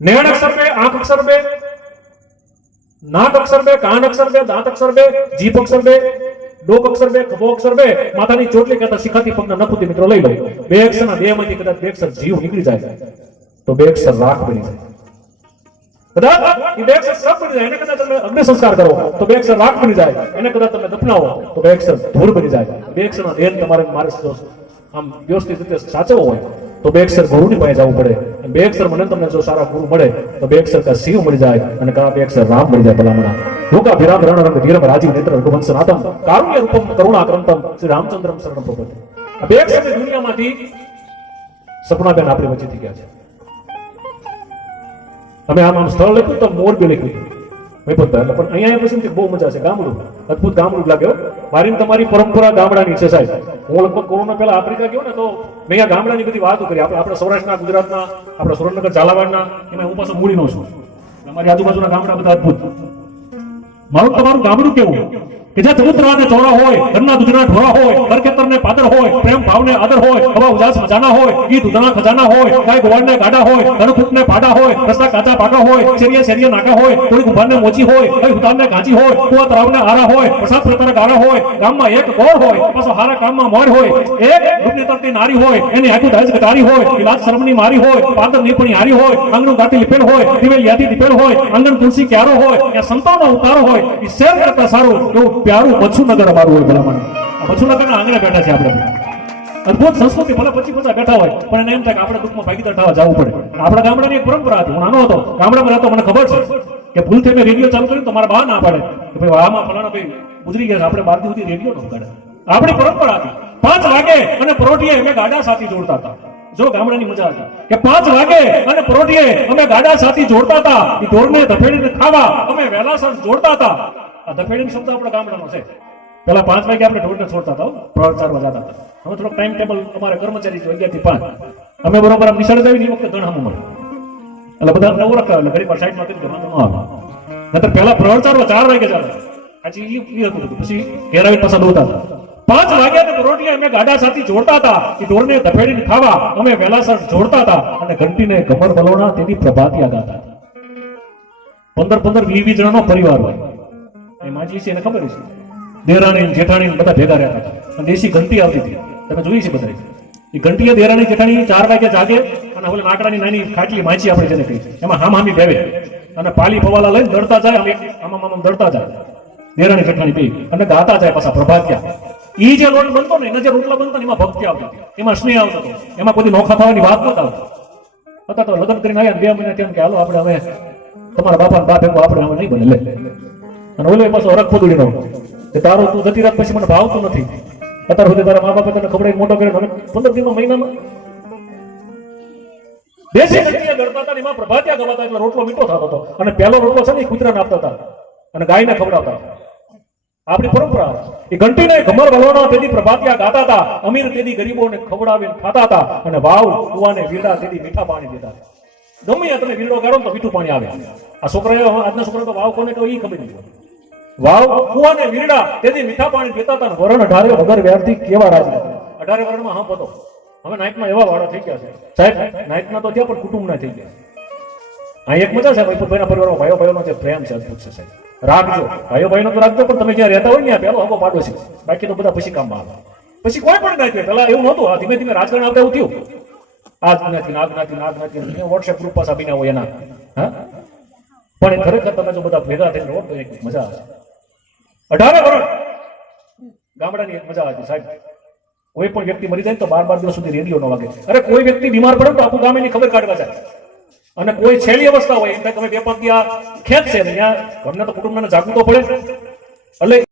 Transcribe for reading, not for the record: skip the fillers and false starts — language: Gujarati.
नेण अक्षर पे, आंख अक्षर पे, नाक अक्षर पे, कान अक्षर पे, दांत अक्षर पे, जीभ अक्षर पे, डोक अक्षर पे, खभो अक्षर पे, माथानी ચોટલી કરતા શિખાતી પગના નખુથી મિત્રો લઈ લો. બે અક્ષરના દેહમાંથી કદાચ બે અક્ષર જીવ નીકળી જાય તો બે અક્ષર રાખ બની જાય. કદાચ એ બે અક્ષર શ્રાપ બની જાય, એને કદાચ તમે અગ્નિ સંસ્કાર કરો તો બે અક્ષર રાખ બની જાય, એને કદાચ તમે દફનાવો તો બે અક્ષર ધૂળ બની જાય. બે અક્ષરના દેહ તમારે મારે આમ વ્યવસ્થિત રીતે સાચવવો હોય તો બે અક્ષર ગુરુની પાસે જવું પડે. બે અક્ષર મને તમને જો સારા ગુરુ મળે તો બે અક્ષર કા શિવ મળી જાય અને કા બે અક્ષર રામ મળી જાય. ભલામણા લોકા વિરામ રણ રંગ ધીરમ રાજીવ નેત્ર રઘુવંશ સનાતમ કારુણ્ય રૂપમ કરુણાક્રાંતમ શ્રી રામચંદ્રમ શરણમ પ્રપદ્યે. આ બે અક્ષરની દુનિયામાંથી સપનાબેન આપણી વચ્ચેથી ગયા છે. અમે આમ સ્થળ લખ્યું તો મોરબી લખ્યું પણ અહીંયા પછી બહુ મજા છે. ગામડું અદભુત ગામડું લાગે. મારી તમારી પરંપરા ગામડાની છે સાહેબ. હું લગભગ કોરોના પહેલા આફ્રિકા ગયો ને તો મેં અહીંયા ગામડાની બધી વાતો કરી. આપણે સૌરાષ્ટ્રના, ગુજરાતના, આપણે સુરેન્દ્રનગર, ઝાલાવાડના, એમાં હું પાછો મૂળીનો છું. અમારી આજુબાજુના ગામડા બધા અદભુત. મારું તમારું ગામડું કેવું કે જ્યાં ચબૂતરા ચોરા હોય, ઘરના દૂધના ઢોરા હોય, કરકેતર ને પાદર હોય, પ્રેમ ભાવને આદર હોય, હવા ઉજાસ મજાના હોય, ઈ દૂધના ખજાના હોય, ગાય ગોવાળને ગાડા હોય, ધનકૂટને પાડા હોય, રસ્તા કાચા પાકા હોય, શેરીએ નાકા હોય, થોડી ગુભારને મોચી હોય, કઈ ઉતારને કાચી હોય, કુવા તળાવને આરા હોય, પ્રસાદ પ્રતાના ગાળા હોય, ગામમાં એક ગોળ હોય, પાછો હારા કામમાં મોર હોય, એક ડૂબની તરતી નારી હોય, એની આખું દહેજ ગટારી હોય, ઇલાજ શરમની મારી હોય, પાદર નીપણી હારી હોય, આંગણું ગાંઠી લીપેલ હોય, દિવેલ યાદી દીપેલ હોય, આંગણ તુલસી ક્યારો હોય, ત્યાં સંતોનો ઉતારો હોય. એ શેર કરતા સારું એવું પ્યારું મચ્છુનગર અમારું હોય. ભલામણ મચ્છુનગરના આંગણે બેઠા છે આપણે. અદભુત સંસ્કૃતિ. ભલે 25-50 બેઠા હોય પણ એને એમ થાય કે આપણે દુઃખમાં ભાગીદાર થવા જવું પડે. આપણા ગામડાની એક પરંપરા હતી. હું નાનો હતો, ગામડામાં રહેતો, મને ખબર છે કે ભૂલથી મેં રેડિયો ચાલુ કર્યું તો મારા બા ના પાડે કે ભાઈ આમાં ફલાણા ભાઈ ગુજરી ગયા છે, આપણે 12 સુધી રેડિયો ન કાઢે. આપણી પરંપરા હતી. 5 વાગે અને પરોઠીએ અમે ગાડા સાથે જોડતા હતા. જો ગામડાની મજા હતી કે 5 વાગે અને પરોઠીએ અમે ગાડા સાથે જોડતા હતા. એ ઢોરને ધફેડીને ખાવા અમે વહેલાસર જોડતા હતા. આ ધફેડીનો શબ્દ આપણા ગામડાનો છે. પેલા 5 વાગે આપણે ઢોરને છોડતા હતા, પ્રહર ચારવા જતા હતા. હવે થોડોક ટાઈમ ટેબલ અમારે કર્મચારી 11 થી 5 અમે બરોબર આમ નિશાળે આવી. એ વખતે ઘણા મળે એટલે બધા અમને ઓળખતા એટલે ઘણી વાર સાઈડમાં કરી વાંધો ન આવે. નહીતર પેલા પ્રહર ચારવા 4 વાગે જતા. પછી એ હતું. પછી ઘેરાવી પાછા દોતા હતા. 5 વાગ્યા ને રોટલી અમે ગાડા સાથે જોડતા હતા. એ ઢોરને ધફેડીને ખાવા અમે વહેલાસર જોડતા હતા અને ઘંટીને કમર વલોણા તેની પ્રભાતિયા ગાતા. 15-15, 20 જણાનો પરિવાર હોય. એ માજી છે એને ખબર છે. દેરાણી જેઠાણી બધા ભેગા રહેતા હતા. દેશી ઘંટી આવતી હતી, તમે જોઈ છે બધા. એ ઘંટીએ દેરાણી જેઠાણી 4 વાગે જાગે અને ઓલે નાકડાની નાની ખાટલી માછી આપણે જેને કહી એમાં હામી બેવે અને પાલી પવાલા લઈને દડતા જાય. આમ દડતા જાય દેરાણી જેઠાણી બે અને ગાતા જાય પાછા પ્રભાતિયા. ઈ જે લોટ બનતો ને, એના જે રોટલા બનતા ને એમાં ભક્તિ આવતી હતી, એમાં સ્નેહ આવતો હતો, એમાં કોઈ નોખા થવાની વાત નહોતી આવતી. હતા તો લગ્ન કરીને આવ્યા 2 મહિના થયા કે હાલો આપણે હવે તમારા બાપાને બા ભેગો આપણે હવે નહીં બને લે. અને ઓલો પાછો હરખ ફોદડીનો કે તારો તું જતી રાત પછી મને ભાવતું નથી. અત્યાર સુધી તારા મા બાપે તને ખવડાવી મોટો કર્યો, મને 15 દિવસમાં મહિનામાં દેશી ઘંટીએ ગળતા હતા. એમાં પ્રભાતિયા ગવાતા એટલે રોટલો મીઠો થતો હતો. અને પહેલો રોટલો છે ને એ કૂતરાને આપતા હતા અને ગાયને ખવડાવતા. આપણી પરંપરા. એ ઘંટીને ઘમર વલોણા તેથી પ્રભાતિયા ગાતા હતા. અમીર તેથી ગરીબોને ખવડાવીને ખાતા હતા. અને વાવ કુવાને વીરડા તેથી મીઠા પાણી દેતા. ગમે તમે વીરડો ગાળો તો મીઠું પાણી આવે. આ છોકરા આજના છોકરા તો વાવ કોને કહો એ ખબર નહીં. વાવ કુવાને વીરડા તેથી મીઠા પાણી દેતા હતા. વરણ 18 વગર વ્યારથી કેવા રાજ. 18 વરણમાં હા હતો. હવે નાયકમાં એવા વાળા થઈ ગયા છે સાહેબ. નાયકના તો થયા પણ કુટુંબના થઈ ગયા. આ એક મજા છે ભાઈના પરિવારમાં ભાઈઓ ભાઈઓનો જે પ્રેમ છે અદભુત છે સાહેબ. રાખજો ભાઈઓ ભાઈનો તો રાખજો, પણ તમે જ્યાં રહેતા હોય ને પેલો હગો પાડો છે. બાકી તો બધા પછી કામમાં આવે. પછી કોઈ પણ નાખ્યું. પેલા એવું નહોતું. આ ધીમે ધીમે રાજકારણ આપણે એવું થયું. આ જ્ઞાતિ વોટ્સએપ ગ્રુપ પાછા બન્યા હોય એના. હા પણ ખરેખર તમે જો બધા ભેગા થઈને રોડ તો એક મજા આવે. 18 વર્ષ ગામડાની એક મજા હતી સાહેબ. કોઈ પણ વ્યક્તિ મરી જાય તો 12 દિવસ સુધી રેડિયો ન વાગે. અરે કોઈ વ્યક્તિ બીમાર પડે તો આખું ગામ એની ખબર કાઢવા જાય. અને કોઈ છેલ્લી અવસ્થા હોય એમ તમે 2-5 ખેંચશે ત્યાં ઘરના તો કુટુંબને જાગવું તો પડે. એટલે